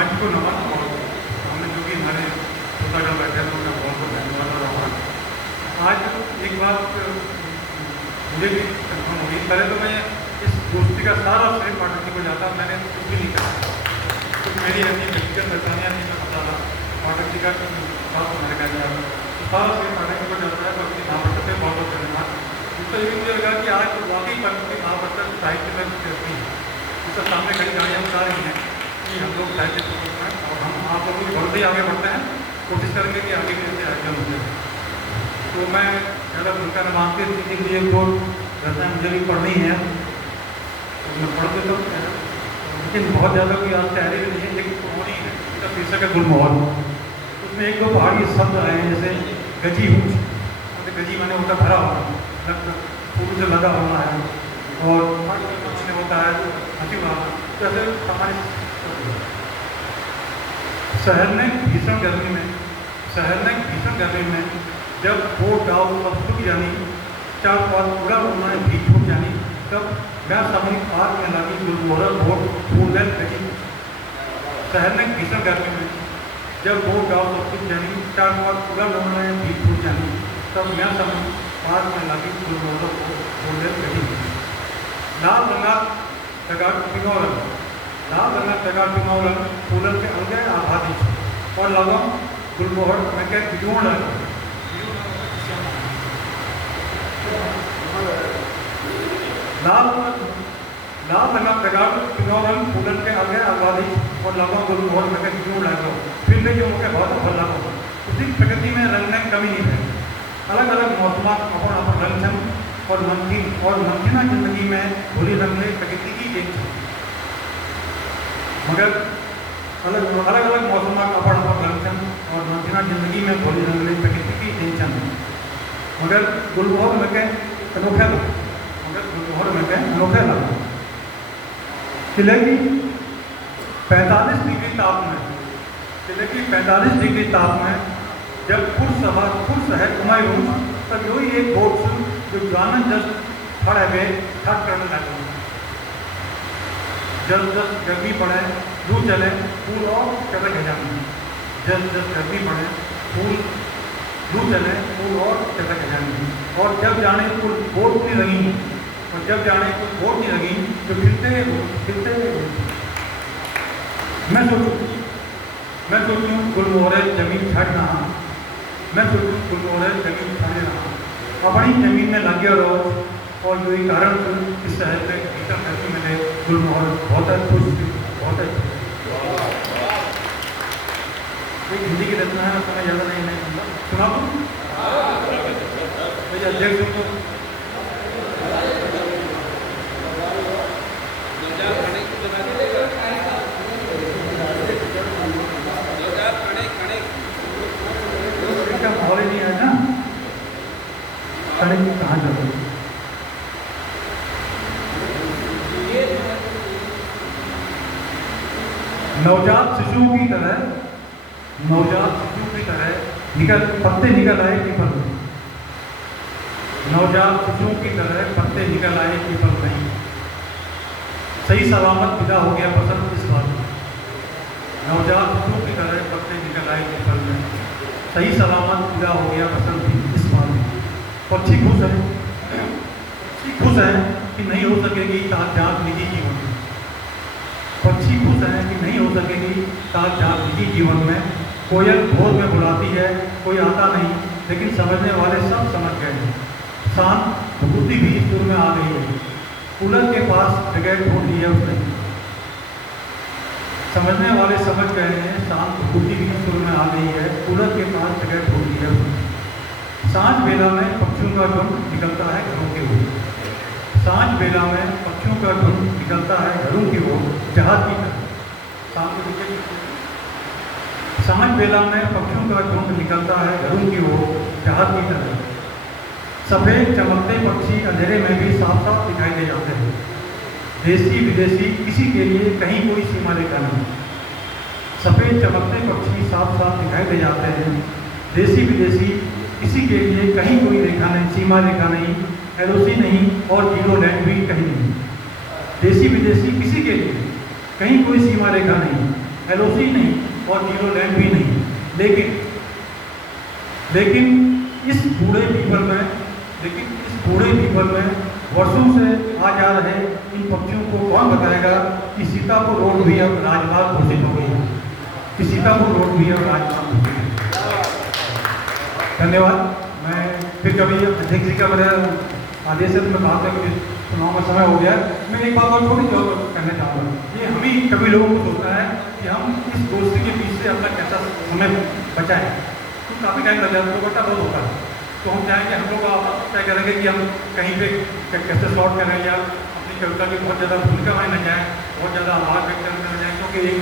मंच को नमन और हमने जो भी हमारे श्रोतागण बैठे हैं उनका बहुत बहुत धन्यवाद रहा। आज एक बात मुझे भी कंफर्म हुई, पहले तो मैं इस दोस्ती का सारा श्रेय पाठक जी को जाता, मैंने कुछ भी नहीं कहा, कुछ मेरी ऐसी व्यक्तिगत परेशानियाँ थी, मैं बता रहा पाठक जी का बात मैंने कह दिया, तो सारा श्रेय पाठक जी को जाता है। बल्कि महाप्रसाद से बहुत बहुत धन्यवाद। तो ये मुझे लगा कि आज वाकई महाप्रसाद साहित्य में करती है, जिसका सामने खड़ी गाड़ियाँ बता रही हैं कि हम लोग साहित्य हैं और हम आप लोगों की बढ़ते ही आगे बढ़ते हैं, कोशिश करेंगे कि आगे भी ऐसे आयोजन होते हैं। तो मैं ज़्यादा भूमिका न मानते थी कि एक दो रचनाएँ मुझे भी पढ़नी है तो मैं पढ़ देता हूँ, लेकिन बहुत ज़्यादा कोई आज तैयारी भी नहीं है। लेकिन कहानी है, इसका शीर्षक है गुलमोहर। उसमें एक दो पहाड़ी शब्द आए हैं, जैसे गजी ऊँच, मतलब गजी मैंने होता भरा हुआ, फूल से लगा हुआ है, और कुछ नहीं होता है हंसी वाला, जैसे सामान्य शहर ने भीषण गर्मी में जब बोट डाल सब सूख जानी, चार पार पूरा उन्होंने भी छूट जानी, तब मैं सामूहिक आग में लगी गुलमोहर बोट फूल गई। शहर ने भीषण गर्मी में जब बोट डाल सब सूख जानी, चार पार पूरा उन्होंने भी छूट जानी, तब मैं सामूहिक आग में लगी गुलमोहर फूल गई। लाल रंगा टगार पिंगौरन, लाल रंगा टगार पिंगौरन फूलन के अंगे आबादी और लगम गुलमोहर में के बिजोड़ लाल रंगा टगार पिंगौरन फूलन के अंगे आबादी और लगम गुलमोहर में के बिजोड़ लगो, फिर भी जो मुझे बहुत अच्छा लगा। उसी प्रकृति में रंग में कमी नहीं है, अलग अलग मौसम अपन अपन रंग छन और मंथीना जिंदगी में भूरी रंग प्रकृति की देन छन, मगर अलग अलग मौसम अपन अपन रंग छन और मंथीना जिंदगी में भूरी रंग प्रकृति की देन छन, मगर गुलमोहर में के अनोखे लगा। किले की 45 डिग्री ताप में जब खुश है कुमायूं, तब यही एक बोट जो जानन जस खड़े हुए ठट करने लगे। जस जस गर्मी पड़े लू चले फूल और चटक जाने, जस जस गर्मी पड़े फूल लू चले फूल और चटक जाने। और जब जाने फूल बोट नहीं लगी, और जब जाने फूल बोट नहीं लगी तो खिलते मैं सोचूं गुलमोहर जमीन छड़ रहा, मैं सोचूं गुलमोहर जमीन छड़े रहा, अपनी जमीन में लग गया रहो। और जो ही कारण इस शहर में भीषण गर्मी मिले गुलमोहर बहुत खुश थी, बहुत एक हिंदी की रचना है, समय ज़्यादा नहीं सुना दूँ भैया अध्यक्ष को। माहौल ही नहीं है ना, कहाँ जाते नवजात शिशु की तरह पत्ते निकल आए पीपल में, नवजात शिशु की तरह पत्ते निकल आए पीपल में, सही सलामत विदा हो गया बसंत इस बार। नवजात शिशु की तरह पत्ते निकल आए पीपल में, सही सलामत विदा हो गया बसंत इस बार। पक्षी खुश है कि नहीं हो सकेगी ताकजात निजी जीवन में, पक्षी खुश है कि नहीं हो सकेगी ताकजात निजी जीवन में। कोयल भोर में बुलाती है, कोई आता नहीं, लेकिन समझने वाले सब समझ गए हैं। शांत भूति भी सुर में आ गई है, कूलर के पास जगह ढूंढ ली है उसने, समझने वाले समझ गए हैं। शांत भूति भी सुर में आ गई है, कूलर के पास जगह ढूंढ ली है उसने। सांझ बेला में पक्षियों का झुंड निकलता है घरों की ओर, सांझ बेला में पक्षियों का झुंड निकलता है घरों की ओर जहाज की तरह। सांझ बेला में पक्षियों का झुंड निकलता है घरों की ओर जहाज की तरह। सफ़ेद चमकते पक्षी अंधेरे में भी साफ साफ दिखाई दे जाते हैं। देसी विदेशी किसी के लिए कहीं कोई सीमा रेखा नहीं। सफ़ेद चमकते पक्षी साफ साफ दिखाई दे जाते हैं। देसी विदेशी किसी के लिए कहीं कोई रेखा नहीं, सीमा रेखा नहीं, एलओसी नहीं और जीरो लैंड भी कहीं नहीं। देसी विदेशी किसी के लिए कहीं कोई सीमा रेखा नहीं, LOC नहीं और जीरो लैंड भी नहीं, लेकिन इस बूढ़े पीपल में वर्षों से आ जा रहे इन पक्षियों को कौन बताएगा कि सीतापुर रोड भी अब राजमार्ग घोषित हो गई है, कि सीतापुर रोड भी अब राजमार्ग घोषित है। धन्यवाद। मैं फिर कभी अध्यक्ष जी का मेरा आदेश है तो मैं बात करके चुनाव का समय हो गया। मैं एक बात और थोड़ी सी और कहना चाहूँगा, ये हम ही कभी लोगों को सोचना है कि हम इस दोस्ती के बीच से अपना कैसा समय बचाएं, तो काफ़ी टाइम लग जाता है, बटा बहुत होता है। तो हम चाहेंगे हम लोग क्या करेंगे कि हम कहीं पे कैसे शॉर्ट करें या अपनी कविता की बहुत ज़्यादा भूमिका में न जाए, बहुत ज़्यादा आवाज़ व्यक्त करने न जाए, क्योंकि एक